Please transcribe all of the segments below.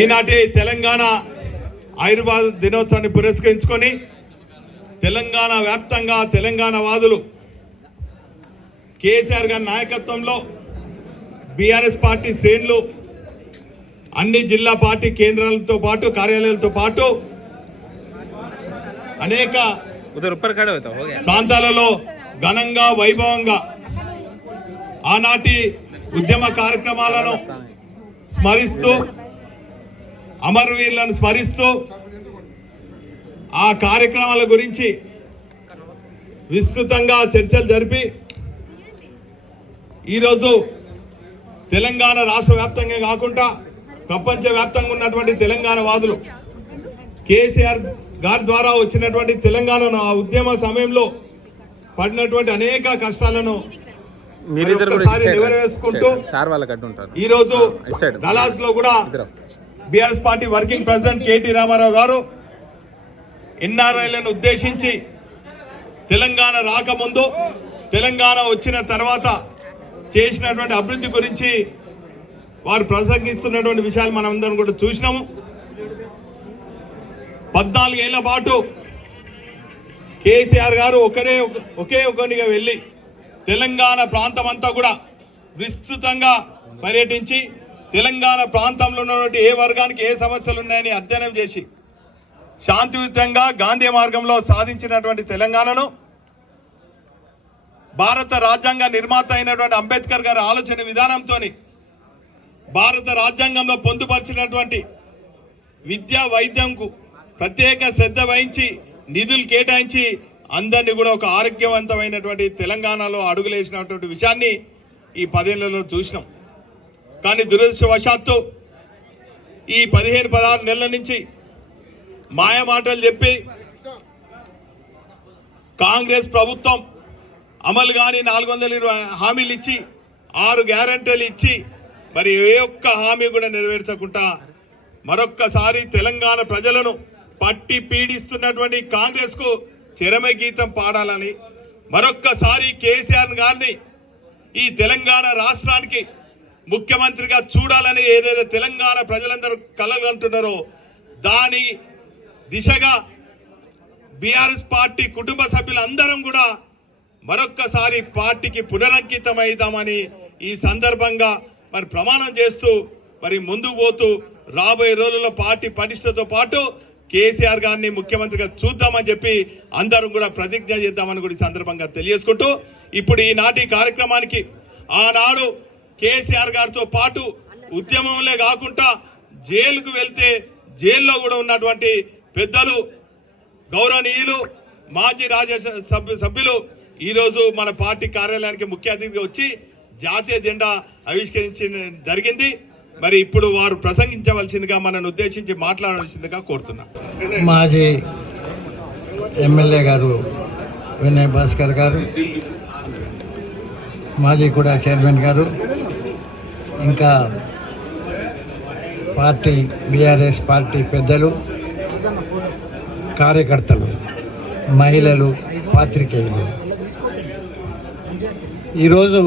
ఈనాటి తెలంగాణ ఆయుర్వేద దినోత్సవాన్ని పురస్కరించుకొని తెలంగాణ వ్యాప్తంగా తెలంగాణ వాదులు కేసీఆర్ గారి నాయకత్వంలో బీఆర్ఎస్ పార్టీ శ్రేణులు అన్ని జిల్లా పార్టీ కేంద్రాలతో పాటు కార్యాలయాలతో పాటు అనేక ప్రాంతాలలో ఘనంగా వైభవంగా ఆనాటి ఉద్యమ కార్యక్రమాలను స్మరిస్తూ అమరవీరులను స్మరిస్తూ ఆ కార్యక్రమాల గురించి విస్తృతంగా చర్చలు జరిపి ఈరోజు తెలంగాణ రాష్ట్ర వ్యాప్తంగా కాకుండా ప్రపంచ వ్యాప్తంగా ఉన్నటువంటి తెలంగాణ వాదులు కేసీఆర్ గారి ద్వారా వచ్చినటువంటి తెలంగాణను ఆ ఉద్యమ సమయంలో పడినటువంటి అనేక కష్టాలను మీరిద్దరు కూడా ఒక్కసారి ఇటు సైడ్ నివరవేసుకుంటూ ఇటు సైడ్. సార్ వాళ్ళ కట్టు ఉంటారు ఈ రోజు ఇటు సైడ్. డలాస్లో కూడా BRS party working president KT Rama Rao గారు ఎన్ఆర్ఐలను ఉద్దేశించి తెలంగాణ రాకముందు తెలంగాణ వచ్చిన తర్వాత చేసినటువంటి అభివృద్ధి గురించి వారు ప్రసంగిస్తున్నటువంటి విషయాలు మనం అందరం కూడా చూసినాము. పద్నాలుగేళ్ళ పాటు కేసీఆర్ గారు ఒకడే ఒక- ఒకే ఒకనిగా వెళ్ళి తెలంగాణ ప్రాంతం అంతా కూడా విస్తృతంగా పర్యటించి తెలంగాణ ప్రాంతంలో ఉన్నటువంటి ఏ వర్గానికి ఏ సమస్యలు ఉన్నాయని అధ్యయనం చేసి శాంతియుతంగా గాంధీ మార్గంలో సాధించినటువంటి తెలంగాణను భారత రాజ్యాంగ నిర్మాత అయినటువంటి అంబేద్కర్ గారి ఆలోచన విధానంతో భారత రాజ్యాంగంలో పొందుపరిచినటువంటి విద్యా వైద్యంకు ప్రత్యేక శ్రద్ధ వహించి నిధులు కేటాయించి అందరినీ కూడా ఒక ఆరోగ్యవంతమైనటువంటి తెలంగాణలో అడుగులేసినటువంటి విషయాన్ని ఈ పదేళ్ళలో చూసినాం. కానీ దురదృష్టవశాత్తు ఈ పదిహేను పదహారు నెలల నుంచి మాయ మాటలు చెప్పి కాంగ్రెస్ ప్రభుత్వం అమలు కాని నాలుగు వందల ఇరవై హామీలు ఇచ్చి ఆరు గ్యారంటీలు ఇచ్చి మరి ఏ ఒక్క హామీ కూడా నెరవేర్చకుండా మరొక్కసారి తెలంగాణ ప్రజలను పట్టి పీడిస్తున్నటువంటి కాంగ్రెస్కు చిరమ గీతం పాడాలని మరొక్కసారి కేసీఆర్ గారిని ఈ తెలంగాణ రాష్ట్రానికి ముఖ్యమంత్రిగా చూడాలని ఏదైతే తెలంగాణ ప్రజలందరూ కలలు అంటున్నారో దాని దిశగా బీఆర్ఎస్ పార్టీ కుటుంబ సభ్యులందరం కూడా మరొక్కసారి పార్టీకి పునరంకితం ఈ సందర్భంగా మరి ప్రమాణం చేస్తూ మరి ముందుకు పోతూ రాబోయే రోజుల్లో పార్టీ పటిష్టతో పాటు కేసీఆర్ గారిని ముఖ్యమంత్రిగా చూద్దామని చెప్పి అందరం కూడా ప్రతిజ్ఞ చేద్దామని కూడా ఈ సందర్భంగా తెలియజేసుకుంటూ ఇప్పుడు ఈనాటి కార్యక్రమానికి ఆనాడు కేసీఆర్ గారితో పాటు ఉద్యమంలే కాకుండా జైలుకు వెళ్తే జైల్లో కూడా ఉన్నటువంటి పెద్దలు గౌరవనీయులు మాజీ రాజ్యసభ సభ్యులు ఈరోజు మన పార్టీ కార్యాలయానికి ముఖ్య అతిథిగా వచ్చి జాతీయ జెండా ఆవిష్కరించిన జరిగింది. మరి ఇప్పుడు వారు ప్రసంగించవలసిందిగా మనను ఉద్దేశించి మాట్లాడవలసిందిగా కోరుతున్నా. మాజీ ఎమ్మెల్యే గారు వినయ్ భాస్కర్ గారు మాజీ కూడా చైర్మన్ గారు ఇంకా పార్టీ బీఆర్ఎస్ పార్టీ పెద్దలు కార్యకర్తలు మహిళలు పాత్రికేయులు. ఈరోజు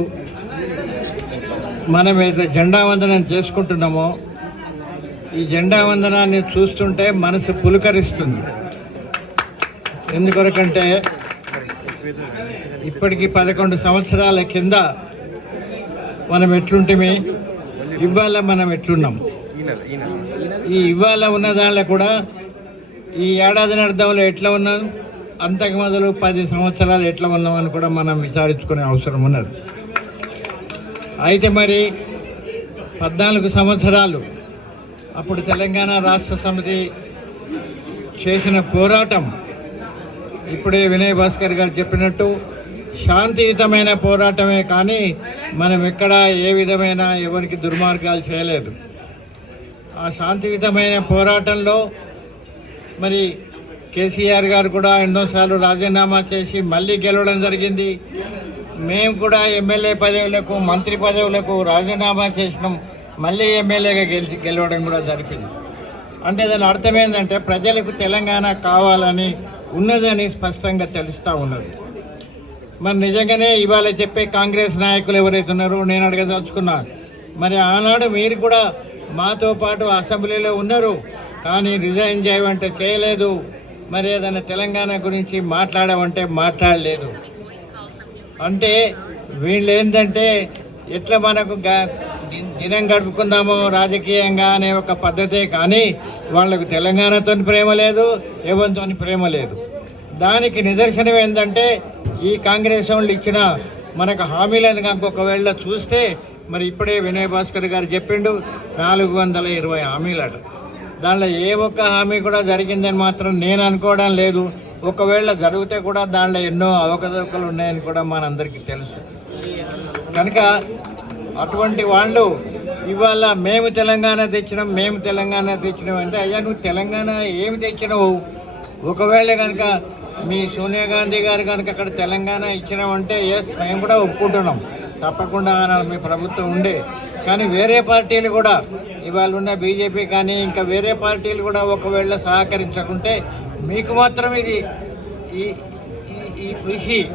మనం ఏదో జెండా వందనం చేసుకుంటున్నామో ఈ జెండా వందనాన్ని చూస్తుంటే మనసు పులకరిస్తుంది. ఎందుకొరకంటే ఇప్పటికీ పదకొండు సంవత్సరాల కింద మనం ఎట్లుంటిమి? ఇవాళ మనం ఎట్లున్నాం? ఈ ఇవాళ ఉన్న దానిలో కూడా ఈ ఏడాది నడదంలో ఎట్లా ఉన్నాం? అంతకు మొదలు పది సంవత్సరాలు ఎట్లా ఉన్నామని కూడా మనం విచారించుకునే అవసరం ఉన్నది. అయితే మరి పద్నాలుగు సంవత్సరాలు అప్పుడు తెలంగాణ రాష్ట్ర సమితి చేసిన పోరాటం ఇప్పుడే వినయ్ భాస్కర్ గారు చెప్పినట్టు శాంతియుతమైన పోరాటమే కానీ మనం ఎక్కడ ఏ విధమైన ఎవరికి దుర్మార్గాలు చేయలేదు. ఆ శాంతియుతమైన పోరాటంలో మరి కేసీఆర్ గారు కూడా ఎన్నోసార్లు రాజీనామా చేసి మళ్ళీ గెలవడం జరిగింది. మేము కూడా ఎమ్మెల్యే పదవులకు మంత్రి పదవులకు రాజీనామా చేసినాం. మళ్ళీ ఎమ్మెల్యేగా గెలిచి గెలవడం కూడా జరిగింది. అంటే దాని అర్థం ఏంటంటే ప్రజలకు తెలంగాణ కావాలని ఉన్నదని స్పష్టంగా తెలుస్తూ ఉన్నది. మరి నిజంగానే ఇవాళ చెప్పే కాంగ్రెస్ నాయకులు ఎవరైతే ఉన్నారో నేను అడగదలుచుకున్నా. మరి ఆనాడు మీరు కూడా మాతో పాటు అసెంబ్లీలో ఉన్నారు. కానీ రిజైన్ చేయమంటే చేయలేదు. మరి ఏదైనా తెలంగాణ గురించి మాట్లాడమంటే మాట్లాడలేదు. అంటే వీళ్ళు ఏంటంటే ఎట్లా మనకు దినం గడుపుకుందామో రాజకీయంగా అనే ఒక పద్ధతే కానీ వాళ్ళకు తెలంగాణతో ప్రేమ లేదు ఎవరితో ప్రేమ లేదు. దానికి నిదర్శనం ఏంటంటే ఈ కాంగ్రెస్ వాళ్ళు ఇచ్చిన మనకు హామీలను కనుక ఒకవేళ చూస్తే మరి ఇప్పుడే వినయ్ భాస్కర్ గారు చెప్పిండు నాలుగు వందల ఇరవై హామీలట. దానిలో ఏ ఒక్క హామీ కూడా జరిగిందని మాత్రం నేను అనుకోవడం లేదు. ఒకవేళ జరిగితే కూడా దానిలో ఎన్నో అవకతవకలు ఉన్నాయని కూడా మనందరికీ తెలుసు. కనుక అటువంటి వాళ్ళు ఇవాళ మేము తెలంగాణ తెచ్చినాం మేము తెలంగాణ తెచ్చినాం అంటే అయ్యా నువ్వు తెలంగాణ ఏమి తెచ్చినావు? ఒకవేళ కనుక మీ సోనియా గాంధీ గారు కనుక అక్కడ తెలంగాణ ఇచ్చినామంటే ఎస్ మేము కూడా ఒప్పుకుంటున్నాం. తప్పకుండా ఆనాడు మీ ప్రభుత్వం ఉండే. కానీ వేరే పార్టీలు కూడా ఇవాళ ఉన్న బీజేపీ కానీ ఇంకా వేరే పార్టీలు కూడా ఒకవేళ సహకరించకుంటే మీకు మాత్రం ఇది ఈ ఈ- ఈ కృషి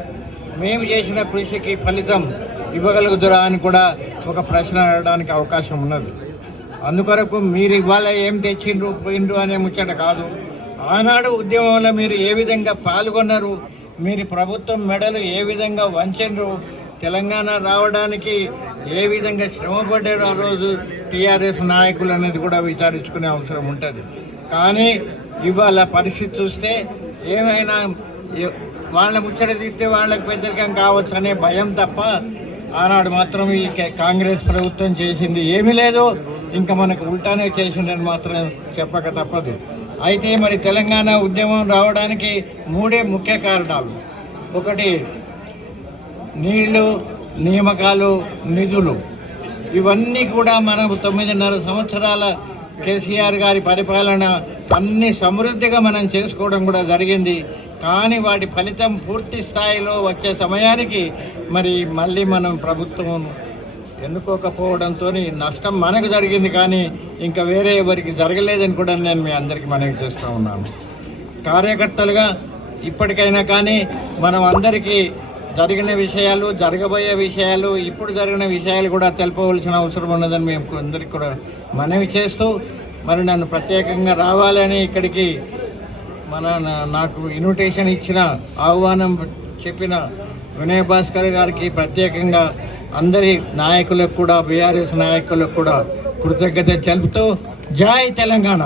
మేము చేసిన కృషికి ఫలితం ఇవ్వగలుగుతురా అని కూడా ఒక ప్రశ్న అడగడానికి అవకాశం ఉన్నది. అందుకొరకు మీరు ఇవాళ ఏం తెచ్చిండ్రు పోయిండ్రు అనే ముచ్చట కాదు. ఆనాడు ఉద్యమంలో మీరు ఏ విధంగా పాల్గొన్నారు? మీరు ప్రభుత్వం మెడలు ఏ విధంగా వంచరు తెలంగాణ రావడానికి ఏ విధంగా శ్రమపడ్డారు ఆ రోజు టీఆర్ఎస్ నాయకులు అనేది కూడా విచారించుకునే అవసరం ఉంటుంది. కానీ ఇవాళ పరిస్థితి చూస్తే ఏమైనా వాళ్ళ ముచ్చట తీస్తే వాళ్ళకి పెద్దరికం కావచ్చు అనే భయం తప్ప ఆనాడు మాత్రం ఈ కాంగ్రెస్ ప్రభుత్వం చేసింది ఏమీ లేదు. ఇంకా మనకు ఉల్టానే చేసిండని మాత్రం చెప్పక తప్పదు. అయితే మరి తెలంగాణ ఉద్యమం రావడానికి మూడే ముఖ్య కారణాలు. ఒకటి నీళ్ళు నియామకాలు నిధులు. ఇవన్నీ కూడా మనం తొమ్మిదిన్నర సంవత్సరాల కేసీఆర్ గారి పరిపాలన అన్ని సమృద్ధిగా మనం చేసుకోవడం కూడా జరిగింది. కానీ వాటి ఫలితం పూర్తి స్థాయిలో వచ్చే సమయానికి మరి మళ్ళీ మనం ప్రభుత్వం ఎన్నుకోకపోవడంతో నష్టం మనకు జరిగింది కానీ ఇంకా వేరే ఎవరికి జరగలేదని కూడా నేను మీ అందరికీ మనవి చేస్తూ ఉన్నాను. కార్యకర్తలుగా ఇప్పటికైనా కానీ మనం అందరికీ జరిగిన విషయాలు జరగబోయే విషయాలు ఇప్పుడు జరిగిన విషయాలు కూడా తెలుపవలసిన అవసరం ఉన్నదని మేము అందరికీ కూడా మనవి చేస్తూ మరి నన్ను ప్రత్యేకంగా రావాలని ఇక్కడికి మన నాకు ఇన్విటేషన్ ఇచ్చిన ఆహ్వానం చెప్పిన వినయ్ భాస్కర్ గారికి ప్రత్యేకంగా అందరి నాయకులకు కూడా బీఆర్ఎస్ నాయకులకు కూడా కృతజ్ఞత తెలుపుతూ జై తెలంగాణ.